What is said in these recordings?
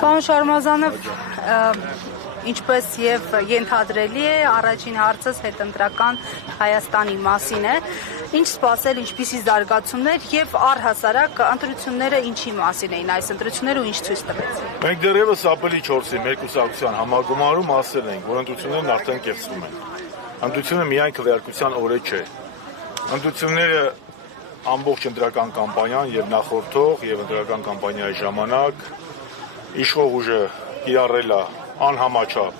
Պարոն Շարմազանով, ինչպես եւ ենթադրելի է, առաջին հարցս հետընտրական Հայաստանի մասին է։ Ինչ սպասել, ինչպիսի զարգացումներ եւ առհասարակ ընտրությունները ինչի մասին էին այս ընտրությունները ու ինչ ցույց տվեցին։ Մենք դեռևս ապրիլի 4-ի մեր կուսակցության համագումարում ասել ենք, որ ընտրություններն արդեն կեղծվում են։ Ընտրությունը միայն քվեարկության օրը չէ։ Ընտրությունները ամբողջ ընտրական կամպանիան եւ նախորդող եւ ընտրական կամպանիայի ժամանակ իշխող ուժը կիրառել է անհամաչափ,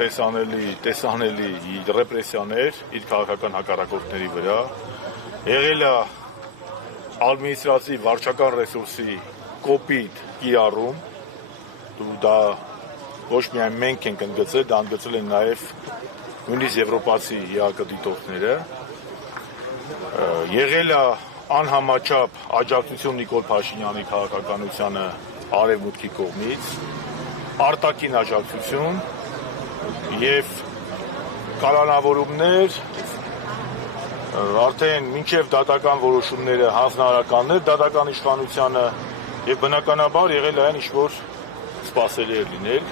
տեսանելի ռեպրեսիաներ իր քաղաքական հակառակորդների վրա, եղել է ադմինիստրատիվ վարչական ռեսուրսի կոպիտ կիրառում, դա ոչ միայն մենք ենք ընդգծել, դա ընդգծել են նաև նույնիսկ եվրոպացի ԵԱԿ դիտորդները, եղել է անհամաչափ աջակցություն Նիկոլ Փաշինյանի քաղաքականությանը արևմուտքի կողմից, արտաքին աջակցություն եւ կալանավորումներ, արդեն մինչև դատական որոշումները հանձնարարականներ դատական իշխանությանը եւ բնականաբար եղել այն ինչ որ սպասելի է լինել,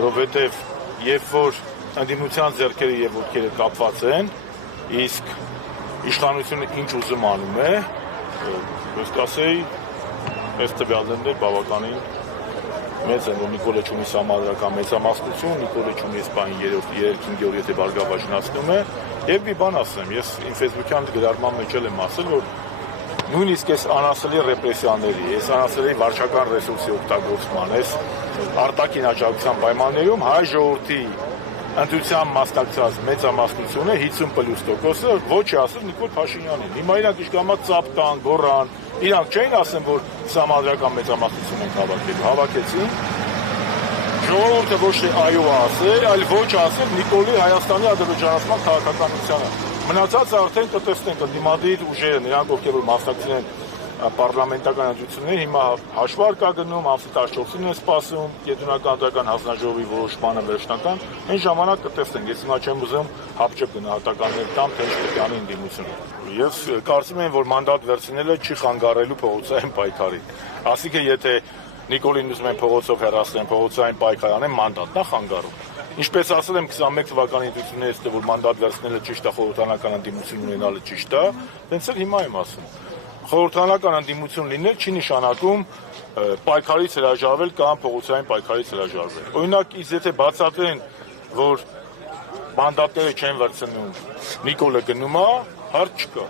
որովհետեւ երբ որ ընդդիմության ձեռքերը եւ ոտքերը կապված են, իսկ իշխանությունը ինչ ուզում անում է, ես կասեի, այս տվյալներն բավականին մեծ են, որ Նիկոլը չունի համադրական մեծամասնություն, Նիկոլը չունի սպային 3-5 օր եթե բարգավաճնացնում է, եւ մի բան ասեմ, ես իմ ֆեյսբուքյան գրառման մեջ եմ ասել, որ նույնիսկ այս անասելի ռեպրեսիաների, այս անասելի վարչական ռեսուրսի օգտագործման, այս արտաքին աջակցության պայմաններում հայ ժողովրդի ընտրության մասնակցած մեծամասնությունը 50+%-ը ոչ է ասել Նիկոլ Փաշինյանին։ Հիմա իրանք իշկամած ծափ տան, գոռան, իրանք չէին ասում, որ համադրական մեծամասնություն են հավաքեցին։ Ժողովուրդը ոչ թե այո ասել, այլ ոչ ասել Նիկոլի Հայաստանի ադրբեջանացման քաղաքականությանը։ Մնացածը արդեն կտեսնենք ընդդիմադիր ուժերը, նրանք ովքեր որ մասնակցել են պարլամենտական ընտրություններ, հիմա հաշվարկա գնում, ամսի 14-ին են սպասում կենտրոնական ընտրական հանձնաժողովի որոշմանը վերջնական, այն ժամանակ կտեսնենք, ես հիմա չեմ ուզում հապճեպ գնահատականներ տամ, թե ինչ պետք է անի ընդդիմությունը։ Ես կարծում եմ, որ մանդատ վերցնելը չի խանգարելու փողոցային պայքարին։ Ասիկը եթե Նիկոլին ուզում են փողոցով հեռացնեն, փողոցային պայքար անեն, մանդատն է խանգարում։ Ինչպես ասել եմ 21 թվականի ընտրություններից, որ մանդատ վերցնելը ճիշտ է, խորհրդանական ընդդիմություն ունենալը ճիշտ է, տենց էլ հիմա եմ ասում։ Խորհրդանական ընդդիմություն լինել չի նշանակում պայքարից հրաժարվել կամ փողոցային պայքարից հրաժարվել։ Օրինակ, եթե բացատրեն, որ մանդատները չեն վերցնում, Նիկոլը գնում է, հարց չկա։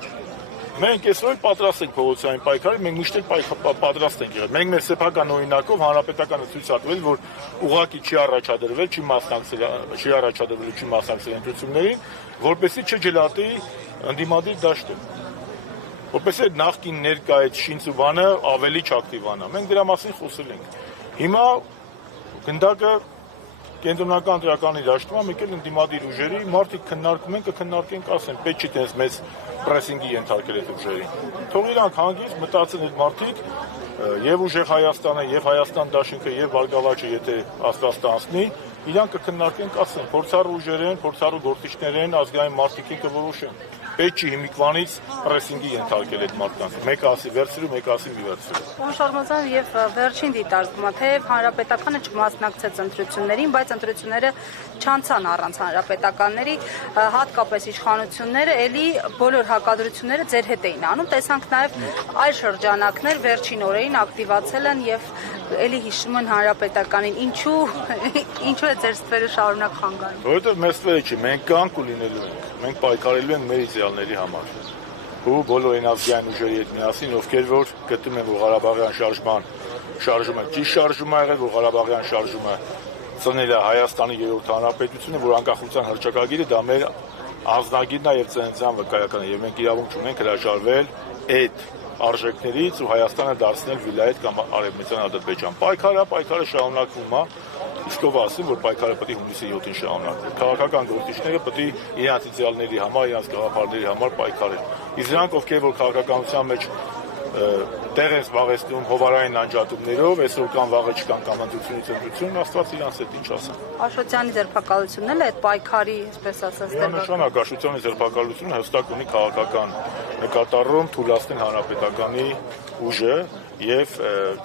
Մենք այսօր պատրաստ ենք փողոցային պայքարի, մենք միշտ պատրաստ ենք եղել։ Մենք մեր սեփական օրինակով հանրապետականը ցույց է տվել, որ ուղղակի չի առաջադրվել, չի մասնակցել ընտրություններին, որպեսզի չջլատի ընդդիմադիր դաշտը։ Որպես այդ նախկին ներկա այդ շինծուբանը ավելի չակտիվանա։ Մենք դրա մասին խոսել ենք։ Հիմա գնդակը կենտրոնական ընտրականի դաշտում եկել ընդդիմադիր ուժերի, մարդիկ քննարկում են, կքննարկենք, ասեն, պետք չի տես մեծ պրեսինգի ենթարկել այդ ուժերին։ Թող իրանք հանգիստ մտածեն այդ մարդիկ եւ ուժեղ Հայաստանը, եւ Հայաստան դաշինքը, եւ Բարգավաճը, եթե աստվածտանցնի, իրանք կքննարկենք, ասեն, փորձառու ուժեր են, փորձառու գործիչներ են, ազգային մարդիկ են կորոշեն։ Պետք չի հիմիկվանից պրեսինգի ենթարկել այդ մարդկանց։ Մեկը ասի վերցրու, մեկը ասի մի վերցրու։ Պարոն Շարմազան, եւ վերջին դիտարկումը, թեև հանրապետականը չմասնակցեց ընտրություններին, բայց ընտրությունները չանցան առանց հանրապետականների, հատկապես իշխանությունները էլի բոլոր հակադրությունները ձեր հետ էին անում։ Տեսանք նաեւ այլ շրջանակներ վերջին օրերին ակտիվացել են եւ էլի հիշում են հանրապետականին։ Ինչու է ձեր ստվերը շարունակ խանգարում։ Որովհետեւ մեր ստվերը չի, մենք կանք ու լինելու ենք։ Մենք պայքարելու ենք մեր իդեալների համար։ Ու բոլոր այնազգային ուժերի հետ միասին, ովքեր որ գտնում են, որ Ղարաբաղյան շարժումը ճիշտ շարժում է եղել, որ Ղարաբաղյան շարժումը ծնել է Հայաստանի երրորդ հանրապետությունը, որ անկախության հռչակագիրը դա մեր անձնագիրն է եւ ծննդյան վկայականն է, եւ մենք իրավունք ունենք հրաժարվել այդ արժեքներից ու Հայաստանը դարձնել վիլայետ կամ արևմտյան Ադրբեջան։ Պայքարը շարունակվում է, իսկ ով ասում, որ պայքարը պետք է հունիսի 7-ին շարունակվի։ Քաղաքական գործիչները պետք է իրենց իդեալների համար, իրենց գաղափարների համար պայքարեն։ Իսկ նրանք, ովքեր որ քաղաքականության մեջ տեղ են զբաղեցնում հովարային անջատումներով, այսօր կան վաղը չկան կամ ընտրությունից ընտրություն, Աստված իրանց հետ ինչ ասա։ Աշոտյանի ձերբակալությունն էլ է այդ պայքարի, այսպես ասած, Նշանակ Աշոտյանի ձերբակալությունը հստակ ունի քաղաքական նկատառում թույլատնել հանրապետականի ուժը եւ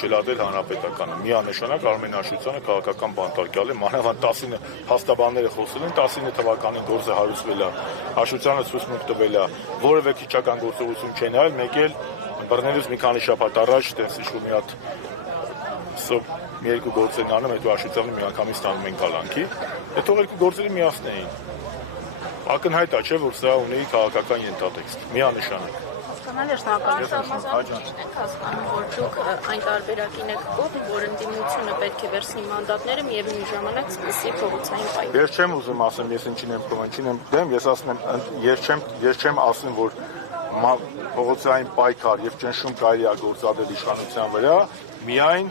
ջլատել հանրապետականը։ Միանշանակ Արմեն Աշոտյանը քաղաքական բանտարկյալ է, մանավանդ 19 փաստաբանները խոսել են 19 թվականին գործը հարուցվել է, Աշոտյանը ցույցմունք տվել է, որևէ քիչական գործողություն չեն արել, մեկ էլ բռնելուց մի քանի շաբաթ առաջ տես ինչ-որ մի հատ մի երկու գործեր են անում, հետո Աշոտյանը միանգամից տանում են կալանքի, հետո երկու գործերը միացնեին։ Ակնհայտ է, չէ, որ սա ունի քաղաքական ենթատեքստ, միանշանակ։ Հասկանալի է, շնորհակալություն։ Եք հասկանում, որ դուք այն տարբերակին եք կողմ, որ ընդդիմությունը պետք է վերցնի մանդատները, միևնույն ժամանակ սկսի փողոցային պայքար։ Ես չեմ ուզում ասեմ, ես ինչին եմ կողմ, ինչին եմ դեմ, ես ասում եմ, ես չեմ ասում, որ փողոցային պայքար եւ ճնշում կարելի է գործադրել իշխանության վրա, միայն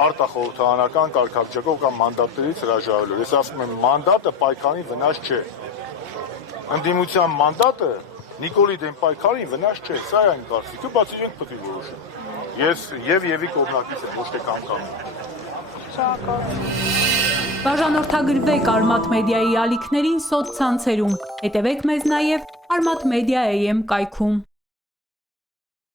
արտախորհրդարանական կարգավիճակով կամ մանդատներից հրաժարվելով։ Ես ասում եմ, մանդատը պայքարի վնաս չէ։ Ընդդիմության մանդատը Նիկոլի դեմ պայքարին վնաս չէ, սա է այն կարծիքը, բացի իրենք պետք է որոշեն։ Ես եւի կողմնակից եմ, ոչ թե կանգանում։ Բաժանորդագրվեք Արմաթ մեդիայի ալիքներին սոցցանցերում։ Հետևեք մեզ նաև Armat Media AM կայքում։